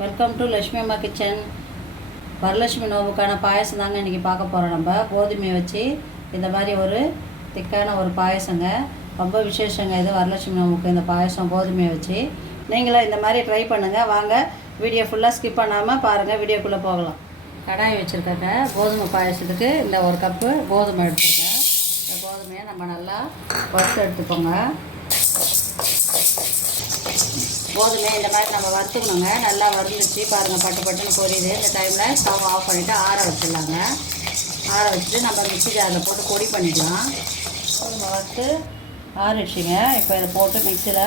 Welcome to Lakshmi அம்மா kitchen. Varalakshmi நோவுக்கான பாயசம் தாங்க இன்றைக்கி பார்க்க போகிறோம். நம்ம கோதுமையை வச்சு இந்த மாதிரி ஒரு திக்கான ஒரு பாயசங்க, ரொம்ப விசேஷங்க இது. வரலட்சுமி நோவுக்கு இந்த பாயசம் கோதுமையை வச்சு நீங்களும் இந்த மாதிரி ட்ரை பண்ணுங்கள். வாங்க வீடியோ ஃபுல்லாக ஸ்கிப் பண்ணாமல் பாருங்கள், வீடியோக்குள்ளே போகலாம். கடாய் வச்சுருக்கேங்க. கோதுமை பாயசத்துக்கு இந்த ஒரு கப்பு கோதுமை எடுத்துருக்கேன். இந்த கோதுமையை நம்ம நல்லா வறுத்து எடுத்துக்கோங்க. கோதுமை இந்த மாதிரி நம்ம வறுத்துக்கணுங்க. நல்லா வறுந்துச்சு பாருங்கள், பட்டு பட்டுன்னு பொரியுது. இந்த டைமில் ஸ்டவ் ஆஃப் பண்ணிவிட்டு ஆற வச்சிடலாங்க. ஆற வச்சுட்டு நம்ம மிக்ஸி ஜாரில் போட்டு பொடி பண்ணிக்கலாம். கோதுமை வறுத்து ஆறிடுச்சிங்க. இப்போ இதை போட்டு மிக்சியில்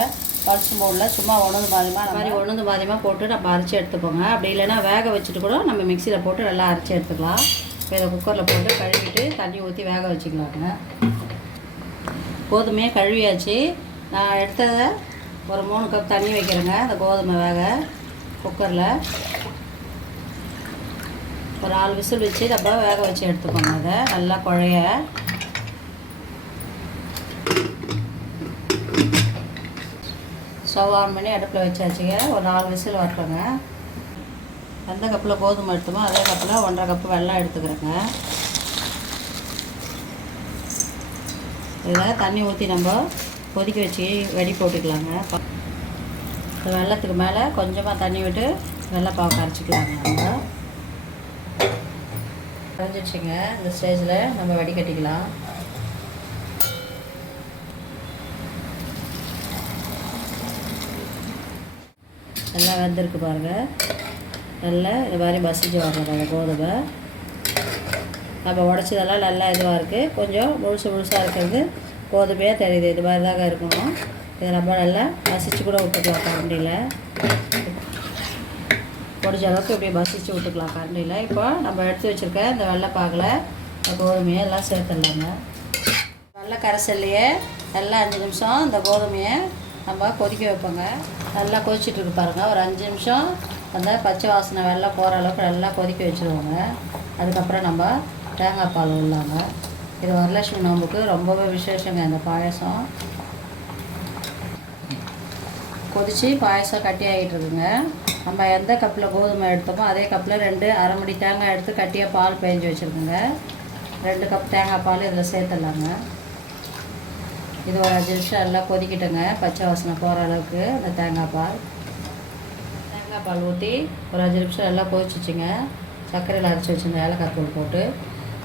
பல்ஸ் மோடில் சும்மா உணந்து பாதியமாக இந்த மாதிரி உணந்து பாதியமாக போட்டு நம்ம அரைச்சி எடுத்துக்கோங்க. அப்படி இல்லைன்னா வேக வச்சுட்டு கூட நம்ம மிக்சியில் போட்டு நல்லா அரைச்சி எடுத்துக்கலாம். இப்போ இதை குக்கரில் போட்டு கழுவிட்டு தண்ணி ஊற்றி வேக வச்சுக்கலாங்க. கோதுமையை கழுவியாச்சு. நான் எடுத்ததை ஒரு 3 கப் தண்ணி வைக்கிறேங்க. அந்த கோதுமை வேக குக்கரில் ஒரு 4 விசில் வச்சு நம்ம வேக வச்சு எடுத்துக்கோங்க. அதை நல்லா குழைய ஸ்டவ் ஆன் பண்ணி அடுப்பில் வச்சாச்சுங்க. ஒரு 4 விசில் வரட்டுங்க. எந்த கப்பில் கோதுமை எடுத்தோமோ அதே கப்பில் 1.5 கப்பு வெல்லம் எடுத்துக்கிறேங்க. இதில் தண்ணி ஊற்றி நம்ம கொதிக்க வச்சு வெடி போட்டுக்கலாங்க. இந்த வெள்ளத்துக்கு மேலே கொஞ்சமாக தண்ணி விட்டு வெள்ளைப்பாவை கரைச்சிக்கலாங்க. நம்ம கரைஞ்சிடுச்சிங்க. இந்த ஸ்டேஜில் நம்ம வடிகட்டிக்கலாம். நல்லா வெந்திருக்கு பாருங்கள். நல்லா இது மாதிரி மசிஞ்சு வரணும் கோதுமை. நம்ம உடச்சதெல்லாம் நல்லா இதுவாக இருக்குது. கொஞ்சம் முழுசாக இருக்கிறது கோதுமையாக தெரியுது. இது மாதிரி தாங்க இருக்கணும். இதை நம்ம நல்லா மசிச்சு கூட விட்டுக்கலாம் கரண்டியில். பொடிஞ்ச அளவுக்கு இப்படி மசிச்சு விட்டுக்கலாம் கரண்டியில். இப்போ நம்ம எடுத்து வச்சுருக்க இந்த வெள்ளைப்பாகில் கோதுமையை எல்லாம் சேர்த்துடலாங்க. வெள்ளை கரைசல்லையே நல்லா 5 நிமிஷம் இந்த கோதுமையை நம்ம கொதிக்க வைப்போங்க. நல்லா கொதிச்சுட்டு பாருங்கள். ஒரு 5 நிமிஷம் அந்த பச்சை வாசனை வெள்ளை போகிற அளவுக்கு நல்லா கொதிக்க வச்சுருவோங்க. அதுக்கப்புறம் நம்ம தேங்காய் பால் விடலாங்க. இது வரலட்சுமி நோம்புக்கு ரொம்பவே விசேஷங்க. இந்த பாயசம் கொதித்து பாயசம் கட்டி ஆகிட்டு இருக்குங்க. நம்ம எந்த கப்பில் கோதுமை எடுத்தோமோ அதே கப்பில் 2 அரை மணி தேங்காய் எடுத்து கட்டியாக பால் பேஞ்சு வச்சுருக்குங்க. 2 கப் தேங்காய் பால் இதில் சேர்த்துடலாங்க. இது ஒரு 5 நிமிஷம் எல்லாம் கொதிக்கிட்டுங்க. பச்சை வாசனை போகிற அளவுக்கு இந்த தேங்காய் பால் ஊற்றி ஒரு 5 நிமிஷம் எல்லாம் கொதிச்சிச்சிங்க. சர்க்கரையில் அரைச்சி வச்சுருந்த ஏலக்காய் தூள் போட்டு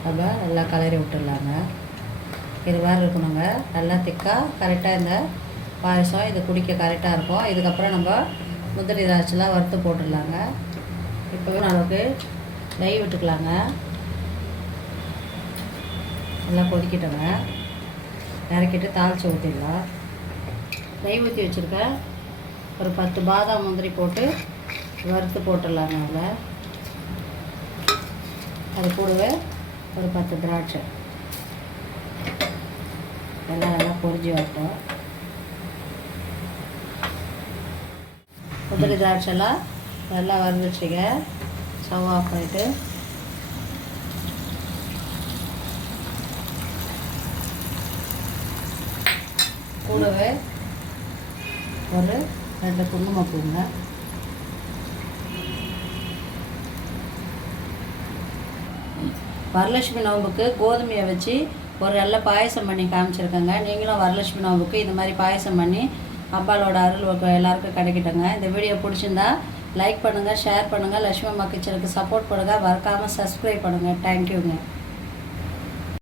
நம்ம நல்லா கலரி விட்டுடலாங்க. இது மாதிரி இருக்கணுங்க. நல்லா திக்காக கரெக்டாக இந்த பாயசம் இது குடிக்க கரெக்டாக இருக்கும். இதுக்கப்புறம் நம்ம முந்திரி திராட்சைலாம் வறுத்து போட்டுடலாங்க. இப்போவே அளவுக்கு நெய் விட்டுக்கலாங்க. நல்லா கொதிக்கிட்டோங்க. இறக்கிட்டு தாளித்து ஊற்றிடலாம். நெய் ஊற்றி வச்சுருக்கேன். ஒரு 10 பாதாம் முந்திரி போட்டு வறுத்து போட்டுடலாங்க. அதில் அது கூடவே ஒரு 10 திராட்சை எல்லாம் நல்லா பொரிஞ்சு வரட்டும். முந்திரி திராட்சைலாம் நல்லா வந்துடுச்சுங்க. ஸ்டவ் ஆஃப் பண்ணிவிட்டு கூடவே ஒரு 2 குங்குமப்பூங்க. வரலட்சுமி நோம்புக்கு கோதுமையை வச்சு ஒரு நல்ல பாயசம் பண்ணி காமிச்சிருக்கேங்க. நீங்களும் வரலட்சுமி நோம்புக்கு இந்த மாதிரி பாயசம் பண்ணி அம்பாலோட அருள் எல்லாருக்கும் கிடைக்கிட்டங்க. இந்த வீடியோ பிடிச்சிருந்தா லைக் பண்ணுங்கள், ஷேர் பண்ணுங்கள், லட்சுமி அம்மா கிச்சனுக்கு சப்போர்ட் பண்ணுங்கள், மறக்காமல் சப்ஸ்கிரைப் பண்ணுங்கள். தேங்க்யூங்க.